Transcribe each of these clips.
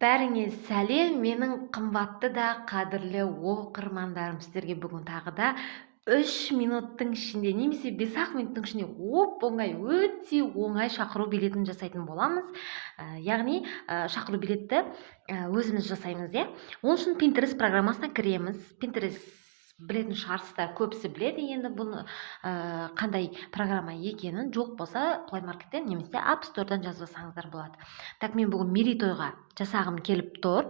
Бәріңе сәлем, менің қымбатты да қадірлі оқырмандарым. Сіздерге бүгін тағы да 3 минуттың ішінде немесе 5-ақ минуттың ішінде оңай, өте оңай шақыру билетін жасайтын боламыз. Яғни шақыру билетті өзіміз жасаймыз, иә. Ол үшін Pinterest программасына кіреміз. Pinterest білетін шығарсыздар, көбісі біледі енді бұны қандай программа екенін. Жоқ болса Play Market'тен немесе App Store'дан жазбасаңыздар болады. Так, мен бүгін мерейтойға жасағым келіп тұр.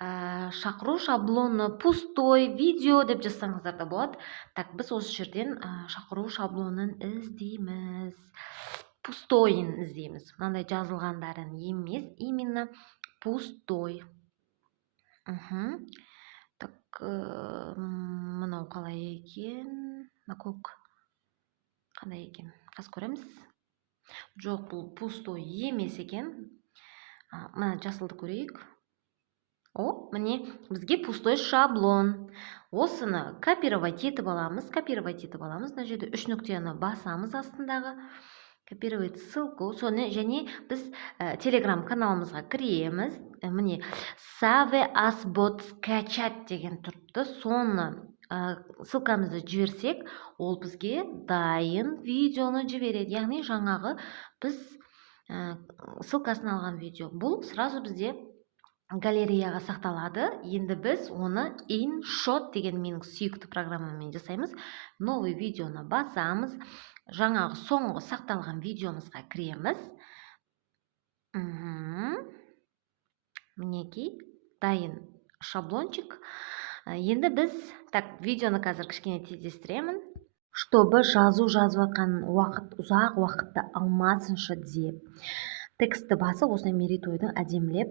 Шақыру шаблоны пустой видео деп жазсаңыздар да болады. Так, біз осы жерден шақыру шаблонын іздейміз. Пустойын іздейміз. Мынандай жазылғандарын емес, именно пустой. Так, мынау қалай екен? Көк қандай екен? Қазір көреміз. Жоқ, бұл пустой емес екен. Мына жасылды көрейік. Міне бізге пустой шаблон. Осыны копировать етіп аламыз. Мына жерде 3 нүктені басамыз астындағы. Копировать ссылку. Соны және біз Telegram каналымызға кіреміз. Міне Save as bot скачать деген тұрыпты. Соны ссылкамызды жіберсек, ол бізге дайын видеоны жібереді. Яғни жаңағы біз ссылкасын алған видео. Бұл сразу бізде галереяға сақталады. Енді біз оны InShot деген менің сүйікті программамен жасаймыз. Новый видеоны басамыз. Жаңағы соңғы сақталған видеомызға кіреміз. Мінекей, дайын шаблончик. Енді біз, видеоны қазір кішкене тездестіремін. Чтобы жазып жатқан уақыт ұзақ уақытты алмасыншы деп. Тексті басып, осындай мерейтойдың әдемілеп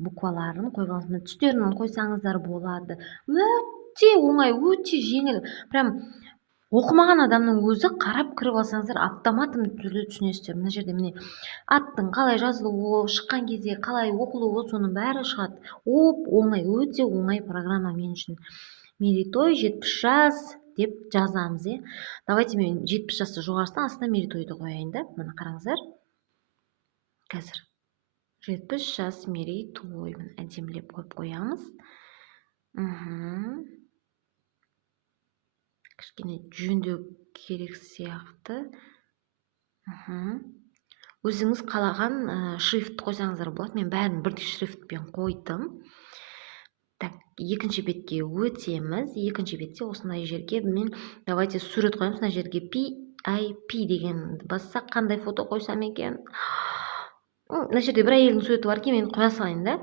букваларын қойғаныңыз, түстерін қойсаңыздар болады. Өте оңай, өте жеңіл. Прям оқымаған адамның өзі қарап кіріп алсаңыздар, автоматом түрде түсінесіздер. Мына жерде міне аттың қалай жазылуы, шыққан кезде қалай оқылуы, соның бәрі шығады. Оңай, өте оңай программа мен үшін. Мерейтой 70 жас деп жазамыз, е. Давайте мен 70 жасты жоғарысына астына мерейтойды қояйын да. Мына қараңыздар. Қазір 70 жас мерейтой әдемілеп қойып қоямыз. Кішкене жөндеу керек сияқты. Өзіңіз қалаған шрифт қойсаңыздар болады. Мен бәрін бірдей шрифтпен қойдым. Так, екінші бетке өтеміз. Екінші бетте осындай жерге мен давайте сурет қоямыз. Мына жерге PIP деген бассақ, қандай фото қойсам екен? Мына жерде бір әйелдің суреті бар екен, мен қоя салайын да.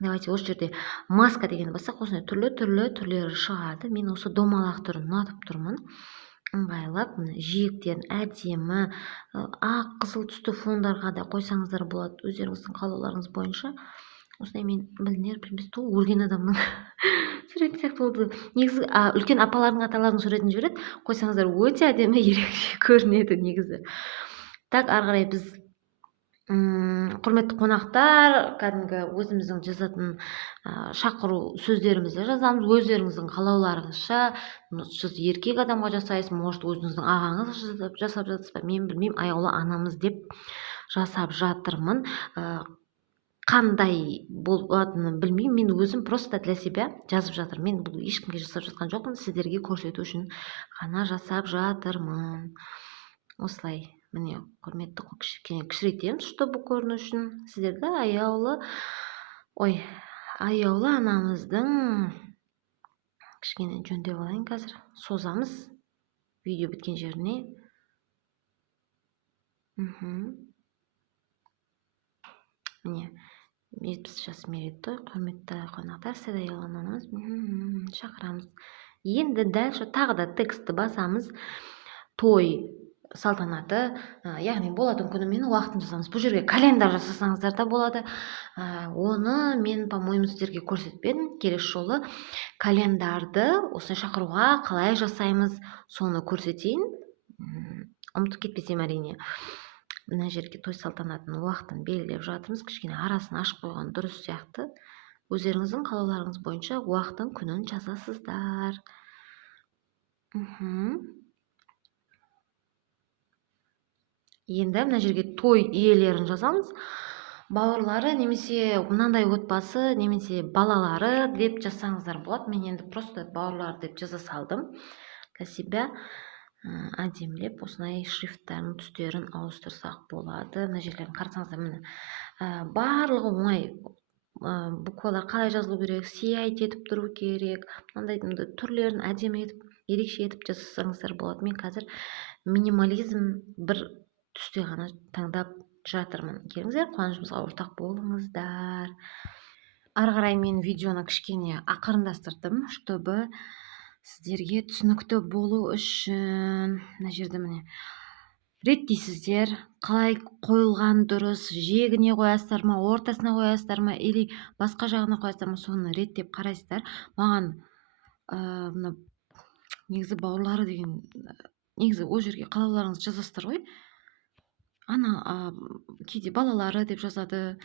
Давайте осы жерде маска деген бассақ, осындай түрлері шығады. Мен осы домалақ түрін ұнатып тұрмын. Ыңғайлап, жиектерін әдемі, ақ, қызыл түсті фондарға да қойсаңыздар болады, өздеріңіздің қалауларыңыз бойынша. Осындай мен білмес өлген адамның суреті сияқты болды. Негізі үлкен апалардың, аталардың суретін жібереді, қойсаңыздар өте әдемі, ерекше көрінеді негізі. Так, ары қарай біз құрметті қонақтар, кәдімгі өзіміздің жазатын шақыру сөздерімізді жазамыз. Өздеріңіздің қалауларыңызша, сіз еркек адамға жасайсыз, может өзіңіздің ағаңыз жасап жатсыз ба, мен білмеймін, аяулы анамыз деп жасап жатырмын. Қандай болатынын білмеймін, мен өзім просто для себя жазып жатырмын. Мен бұл ешкімге жасап жатқан жоқпын, сіздерге көрсету үшін ғана жасап жатырмын. Осылай. Міне, құрметті кішірейтеміз, чтобы көріну үшін. Сіздерді аяулы анамыздың кішкене жөндеп алайын қазір. Созамыз видео біткен жеріне. Міне, 70 жас мерейтой, құрметті қонақтар, сізді аяулы анамыз шақырамыз. Енді дәл тағы да текстті басамыз. Той салтанаты, яғни болатын күні мен уақытын жазамыз. Бұл жерге календар жасасаңыздар да болады. Оны мен, по-моему, сіздерге көрсетпедім. Келесі жолы календарды осы шақыруға қалай жасаймыз, соны көрсетейін. Ұмытып кетпесем әрине. Мына жерге той салтанатының уақытын белгілеп жатырмыз. Кішкене арасын ашып қойған дұрыс сияқты. Өздеріңіздің қалауларыңыз бойынша уақытын, күнін жазасыздар. Енді мына жерге той иелерін жазамыз. бауырлары немесе мынандай отбасы немесе балалары деп жазсаңыздар болады. Мен енді просто бауырлары деп жаза салдым для себя. Әдемілеп осындай шрифттарын түстерін ауыстырсақ болады. Мына жерлерін қарасаңыздар, міне барлығы оңай. Буквалар қалай жазылу керек, сияйт етіп тұру керек, мынандай түрлерін әдемі етіп, ерекше етіп жазсаңыздар болады. Мен қазір минимализм бір түсте ғана таңдап жатырмын. Келіңіздер, қуанышымызға ортақ болыңыздар. Ары қарай мен видеоны кішкене ақырындастырдым, чтобы сіздерге түсінікті болу үшін. Мына жерде міне реттейсіздер, қалай қойылған дұрыс, жиегіне қоясыздар ма, ортасына қоясыздар ма, или басқа жағына қоясыздар ма, соны реттеп қарайсыздар. Маған мына негізі бауырлары деген, негізі ол жерге қалауларыңызды жазасыздар ғой. Ана кейде балалары деп жазады.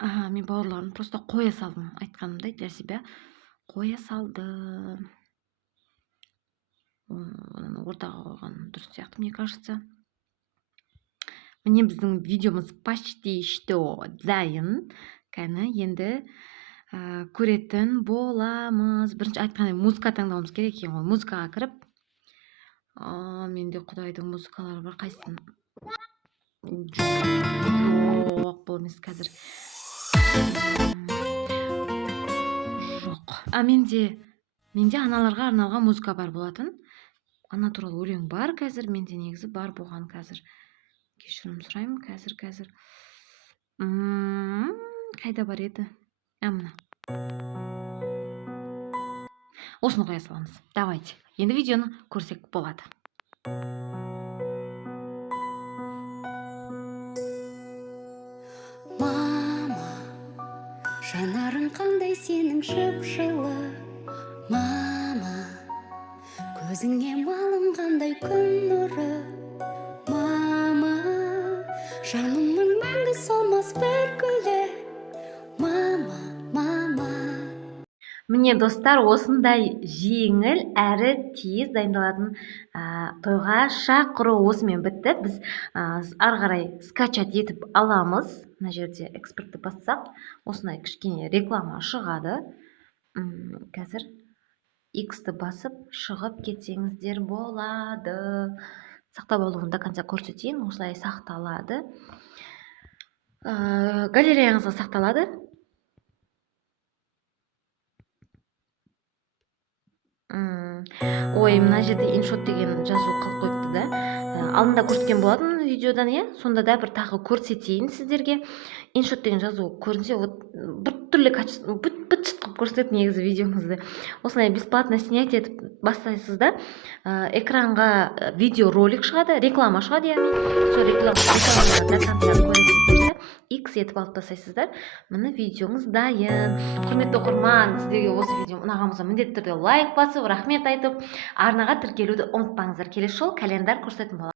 Мен бауырларын просто қоя салдым, айтқанымдай для себя қоя салдым. Ортаға қойған дұрыс сияқты, мне кажется. Міне біздің видеомыз почти что дайын. Кәні енді көретін боламыз. Бірінші айтқандай музыка таңдауымыз керек екен ғой. Музыкаға кіріп, менде Құдайдың музыкалары бар, қайсысын? Жоқ, бұл емес қазір. Жоқ. Менде аналарға арналған музыка бар болатын. Ана туралы өлең бар қазір, менде негізі бар болған қазір. Кешірім сұраймын, қазір. Қайда бар еді? Мына. Осыны қоя саламыз. Давайте. Енді видеоны көрсек болады. Мама, жанарың қандай сенің жып-жылы. Мама, көзіңе малынғандай күн нұры. Мама, жанымның мәңгі солмас бір гүлі. Мама. Міне достар, осындай жеңіл әрі тез дайындалатын тойға шақыру осымен бітті. Біз ары қарай скачать етіп аламыз. Мына жерде экспортты бассақ, осындай кішкене реклама шығады. Қазір X-ті басып шығып кетсеңіздер болады. Сақтап алуын до конца көрсетейін. Осылай сақталады. Галереяңызға сақталады. Ой, мына жерде иншот деген жазу қалып қойыпты да. Алдында көрсеткен болатын видеодан, сонда да бір тағы көрсетейін сіздерге. Иншот деген жазу көрінсе, бір түрлі качество, быт-шыт қылып көрсетеді негізі видеоңызды. Осылай бесплатно снять етіп бастайсыз да, экранға видеоролик шығады, реклама шығады, яғни сол рекламаны до конца көресіздер. X етіп алып тастайсыздар. Міне видеоңыз дайын. Құрметті оқырман, сіздерге осы видео ұнаған болса міндетті түрде лайк басып, рахмет айтып, арнаға тіркелуді ұмытпаңыздар. Келесі жолы календар көрсететін боламын.